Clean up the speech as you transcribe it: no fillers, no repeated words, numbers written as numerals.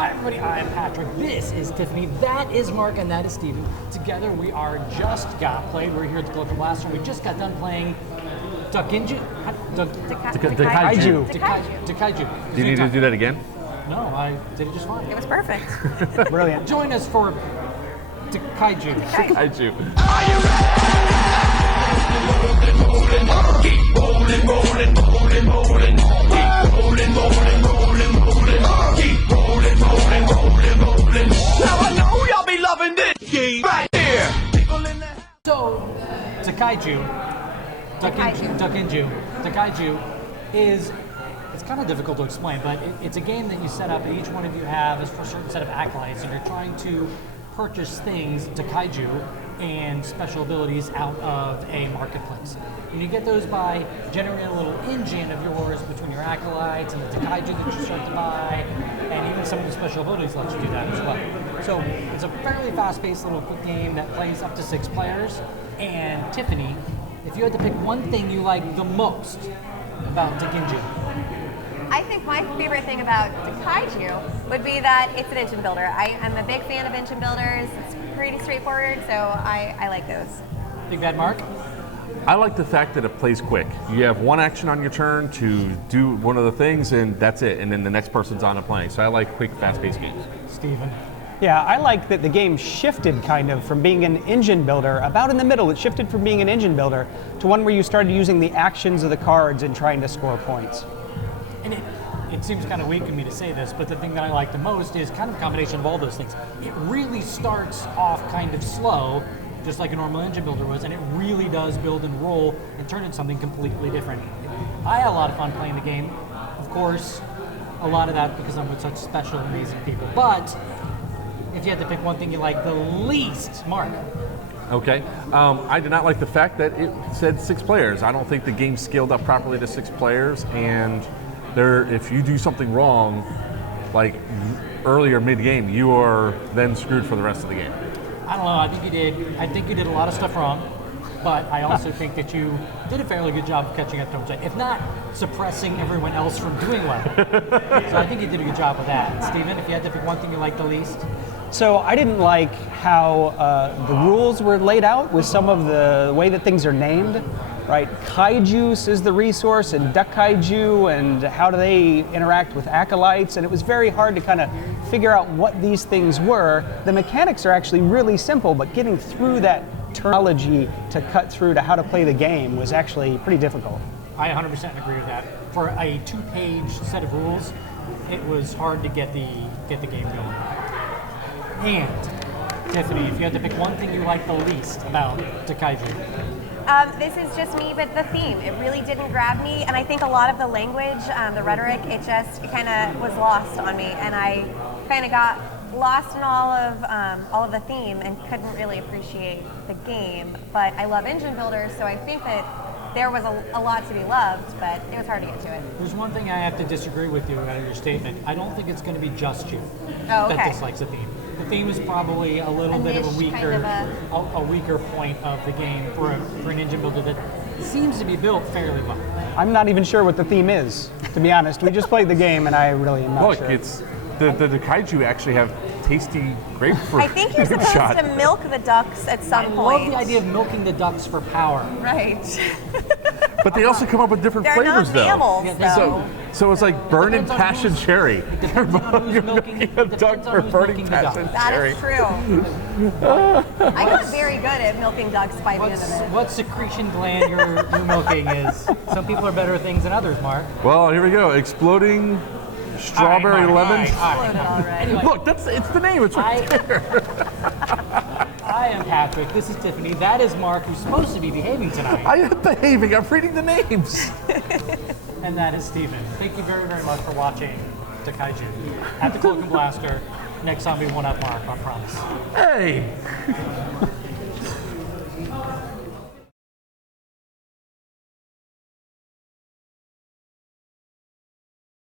Hi everybody, I am Patrick. This is Tiffany. That is Mark, and that is Steven. Together we are just got played. We're here at the Global Blaster. We just got done playing Duckaiju. Do you need to do that again? No, I did it just fine. It was perfect. Brilliant. Join us for Duckaiju. Duckaiju. Are you ready? Keep rolling, rolling, rolling, rolling. Keep rolling, rolling, rolling, rolling. Keep rolling, rolling, rolling, rolling. Now I know y'all be loving this game right here. So, Duckaiju is, it's kind of difficult to explain, but it's a game that you set up and each one of you have a certain set of acolytes and you're trying to purchase things, Duckaiju, and special abilities out of a marketplace. And you get those by generating a little engine of yours between your acolytes and the Duckaiju that you start to buy, and even some of the special abilities let you do that as well. So it's a fairly fast-paced little quick game that plays up to 6 players. And Tiffany, if you had to pick one thing you like the most about Duckaiju. I think my favorite thing about Duckaiju would be that it's an engine builder. I'm a big fan of engine builders. It's pretty straightforward, so I like those. Big Bad Mark? I like the fact that it plays quick. You have one action on your turn to do one of the things, and that's it. And then the next person's on and playing. So I like quick, fast-paced games. Steven? Yeah, I like that the game shifted kind of from being an engine builder, about in the middle, it shifted from being an engine builder to one where you started using the actions of the cards and trying to score points. And it seems kind of weak of me to say this, but the thing that I like the most is kind of a combination of all those things. It really starts off kind of slow, just like a normal engine builder was, and it really does build and roll and turn into something completely different. I had a lot of fun playing the game. Of course, a lot of that because I'm with such special, amazing people. But if you had to pick one thing you like the least, Mark. Okay. I did not like the fact that it said 6 players. I don't think the game scaled up properly to 6 players, and if you do something wrong, like earlier mid-game, you are then screwed for the rest of the game. I don't know. I think you did a lot of stuff wrong, but I also think that you did a fairly good job of catching up to them, if not suppressing everyone else from doing well. So I think you did a good job of that. Steven, if you had to pick one thing you liked the least? So I didn't like how the rules were laid out with some of the way that things are named, right? Kaijus is the resource, and Duckaiju, and how do they interact with acolytes, and it was very hard to kind of figure out what these things were. The mechanics are actually really simple, but getting through that terminology to cut through to how to play the game was actually pretty difficult. I 100% agree with that. For a 2-page set of rules, it was hard to get the game going. And Tiffany, if you had to pick one thing you like the least about Duckaiju. This is just me, but the theme, it really didn't grab me, and I think a lot of the language, the rhetoric, it kind of was lost on me, and I kind of got lost in all of the theme and couldn't really appreciate the game. But I love engine builders, so I think that there was a lot to be loved, but it was hard to get to it. There's one thing I have to disagree with you about your statement. I don't think it's going to be just you that dislikes the theme. The theme is probably a little bit of a weaker, a weaker point of the game for an engine builder that seems to be built fairly well. I'm not even sure what the theme is, to be honest. We just played the game, and I really am not sure. Look, it's the Duckaiju actually have tasty grapefruit. I think you're supposed to milk the ducks at some point. I love the idea of milking the ducks for power. Right. But they also come up with different flavors, They're not though. mammals, So it's like burning passion cherry. You're milking a duck for burning passion cherry. That is true. I got very good at milking ducks by the end of it. What secretion gland you're milking is. Some people are better at things than others, Mark. Well, here we go. Exploding strawberry lemon. Anyway, Look, it's the name. It's right there. I am Patrick. This is Tiffany. That is Mark, who's supposed to be behaving tonight. I am behaving. I'm reading the names. And that is Steven. Thank you very, very much for watching Duckaiju. At the Cloak and Blaster. Next time we one-up Mark, I promise. Hey.